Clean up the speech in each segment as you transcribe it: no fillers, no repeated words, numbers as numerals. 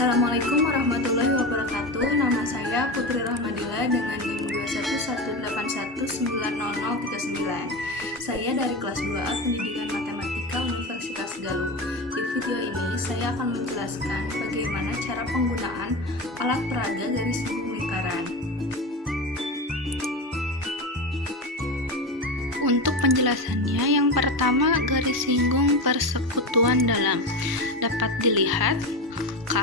Assalamualaikum warahmatullahi wabarakatuh. Nama saya Putri Rahmadila dengan NIM 21188190039. Saya dari kelas 2A Pendidikan Matematika Universitas Galuh. Di video ini saya akan menjelaskan bagaimana cara penggunaan alat peraga garis singgung lingkaran. Untuk penjelasannya, yang pertama garis singgung persekutuan dalam dapat dilihat K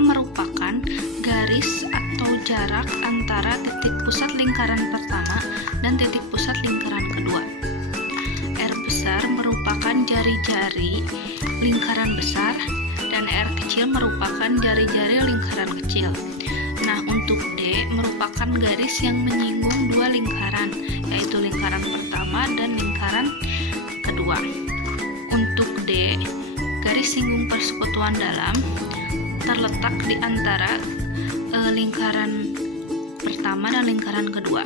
merupakan garis atau jarak antara titik pusat lingkaran pertama dan titik pusat lingkaran kedua. R besar merupakan jari-jari lingkaran besar dan R kecil merupakan jari-jari lingkaran kecil. Nah, untuk D merupakan garis yang menyinggung dua lingkaran, yaitu lingkaran pertama dan lingkaran kedua. Untuk D, garis singgung persekutuan dalam terletak di antara lingkaran pertama dan lingkaran kedua.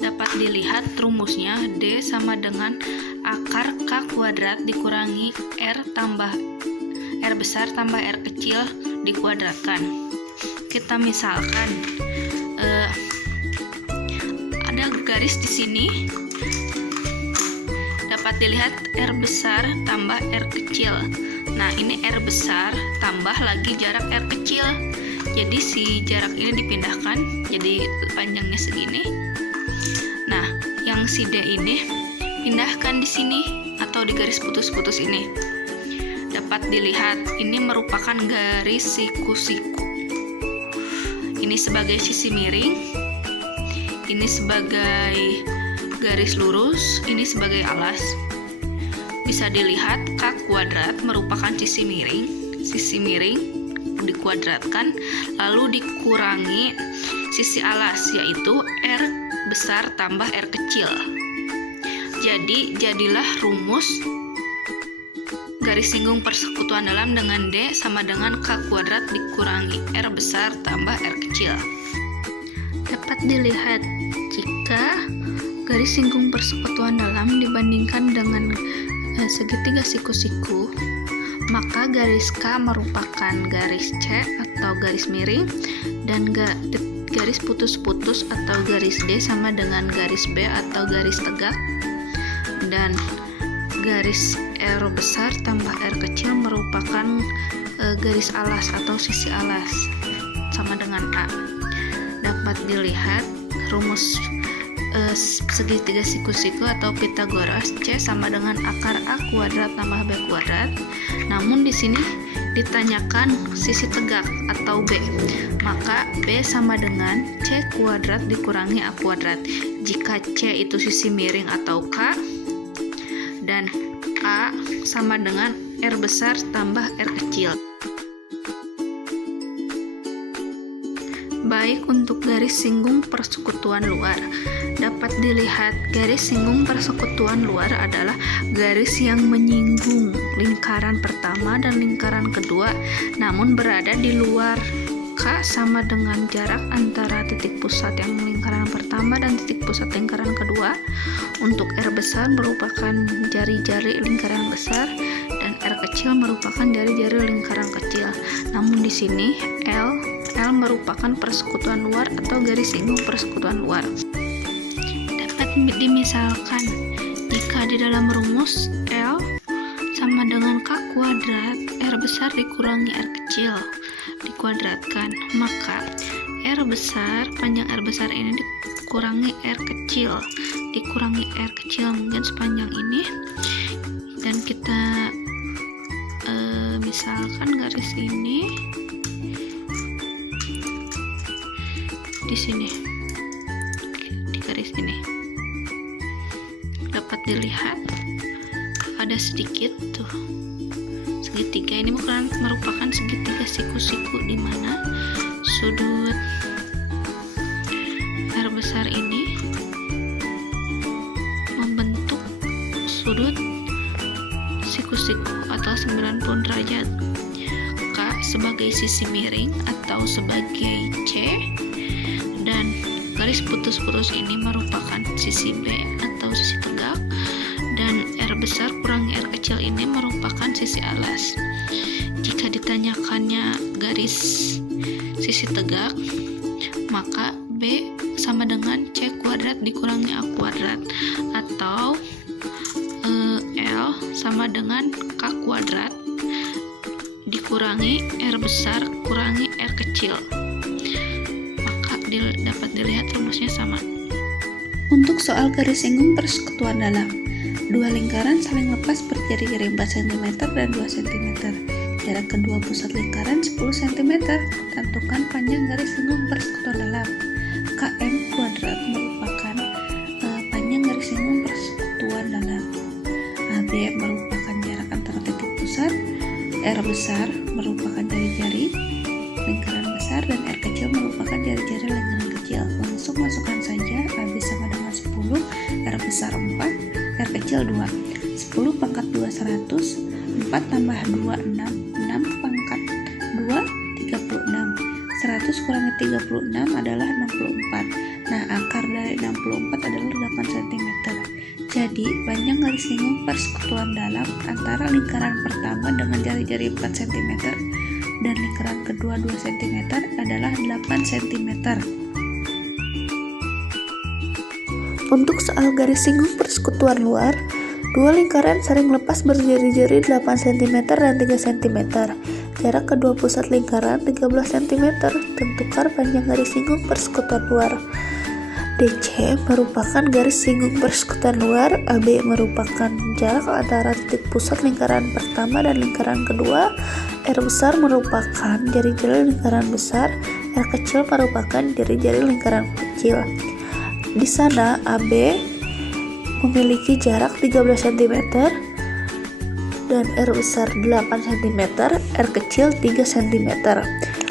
Dapat dilihat rumusnya, D sama dengan akar K kuadrat dikurangi R besar tambah R kecil dikuadratkan. Kita misalkan ada garis di sini, dapat dilihat R besar tambah R kecil. Nah, ini R besar tambah lagi jarak R kecil. Jadi si jarak ini dipindahkan jadi panjangnya segini. Nah, yang si D ini pindahkan di sini atau di garis putus-putus ini. Dapat dilihat ini merupakan garis siku-siku. Ini sebagai sisi miring, ini sebagai garis lurus, ini sebagai alas. Bisa dilihat K kuadrat merupakan sisi miring dikuadratkan lalu dikurangi sisi alas, yaitu R besar tambah R kecil. Jadilah rumus garis singgung persekutuan dalam dengan D sama dengan K kuadrat dikurangi R besar tambah R kecil. Dapat dilihat jika garis singgung persekutuan dalam dibandingkan dengan segitiga siku-siku, maka garis K merupakan garis C atau garis miring, dan garis putus-putus atau garis D sama dengan garis B atau garis tegak, dan garis R besar tambah R kecil merupakan garis alas atau sisi alas sama dengan A. Dapat dilihat rumus segitiga siku-siku atau Pitagoras, C sama dengan akar A kuadrat tambah B kuadrat. Namun di sini ditanyakan sisi tegak atau B, maka B sama dengan C kuadrat dikurangi A kuadrat. Jika C itu sisi miring atau K, dan A sama dengan R besar tambah R kecil. Baik, untuk garis singgung persekutuan luar, dapat dilihat garis singgung persekutuan luar adalah garis yang menyinggung lingkaran pertama dan lingkaran kedua, namun berada di luar. K sama dengan jarak antara titik pusat yang lingkaran pertama dan titik pusat lingkaran kedua. Untuk R besar merupakan jari-jari lingkaran besar dan R kecil merupakan jari-jari lingkaran kecil. Namun di sini L merupakan persekutuan luar atau garis singgung persekutuan luar. Dapat dimisalkan jika di dalam rumus L sama dengan K kuadrat R besar dikurangi R kecil dikuadratkan, maka R besar, panjang R besar ini dikurangi R kecil mungkin sepanjang ini, dan kita misalkan garis ini di sini, di garis ini dapat dilihat ada sedikit tuh segitiga. Ini merupakan segitiga siku-siku di mana sudut R besar ini membentuk sudut siku-siku atau 90 derajat. K sebagai sisi miring atau sebagai C, dan garis putus-putus ini merupakan sisi B atau sisi tegak, dan R besar kurangi R kecil ini merupakan sisi alas. Jika ditanyakannya garis garis sisi tegak, maka B sama dengan C kuadrat dikurangi A kuadrat, atau L sama dengan K kuadrat dikurangi R besar kurangi R kecil, maka dapat dilihat rumusnya sama. Untuk soal garis singgung persekutuan dalam, dua lingkaran saling lepas berjari-jari 4 cm dan 2 cm. Jarak kedua pusat lingkaran 10 cm. Tentukan panjang garis singgung persekutuan dalam. KM kuadrat merupakan panjang garis singgung persekutuan dalam. AB merupakan jarak antara titik pusat. R besar merupakan jari-jari lingkaran besar dan R kecil merupakan jari-jari lingkaran kecil. Langsung masukkan saja. AB sama dengan 10, R besar 4, R kecil 2. 10 pangkat 2 100, 4 tambah 2 6, 6 pangkat 2 36. 100 kurangi 36 adalah 64. Nah, akar dari 64 adalah 8 cm. Jadi, panjang garis singgung persekutuan dalam antara lingkaran pertama dengan jari-jari 4 cm dan lingkaran kedua 2 cm adalah 8 cm. Untuk soal garis singgung persekutuan luar, dua lingkaran saling lepas berjari-jari 8 cm dan 3 cm. Jarak kedua pusat lingkaran 13 cm. Tentukan panjang garis singgung persekutuan luar. DC merupakan garis singgung persekutuan luar. AB merupakan jarak antara titik pusat lingkaran pertama dan lingkaran kedua. R besar merupakan jari-jari lingkaran besar. R kecil merupakan jari-jari lingkaran kecil. Di sana AB memiliki jarak 13 cm dan R besar 8 cm, R kecil 3 cm.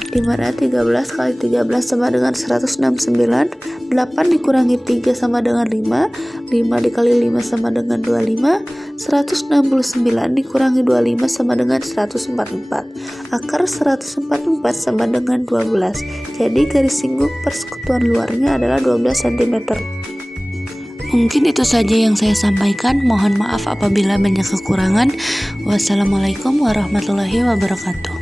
Di mana 13 kali 13 sama dengan 169, 8 dikurangi 3 sama dengan 5, 5 dikali 5 sama dengan 25, 169 dikurangi 25 sama dengan 144. Akar 144 sama dengan 12. Jadi garis singgung persekutuan luarnya adalah 12 cm. Mungkin itu saja yang saya sampaikan. Mohon maaf apabila banyak kekurangan. Wassalamualaikum warahmatullahi wabarakatuh.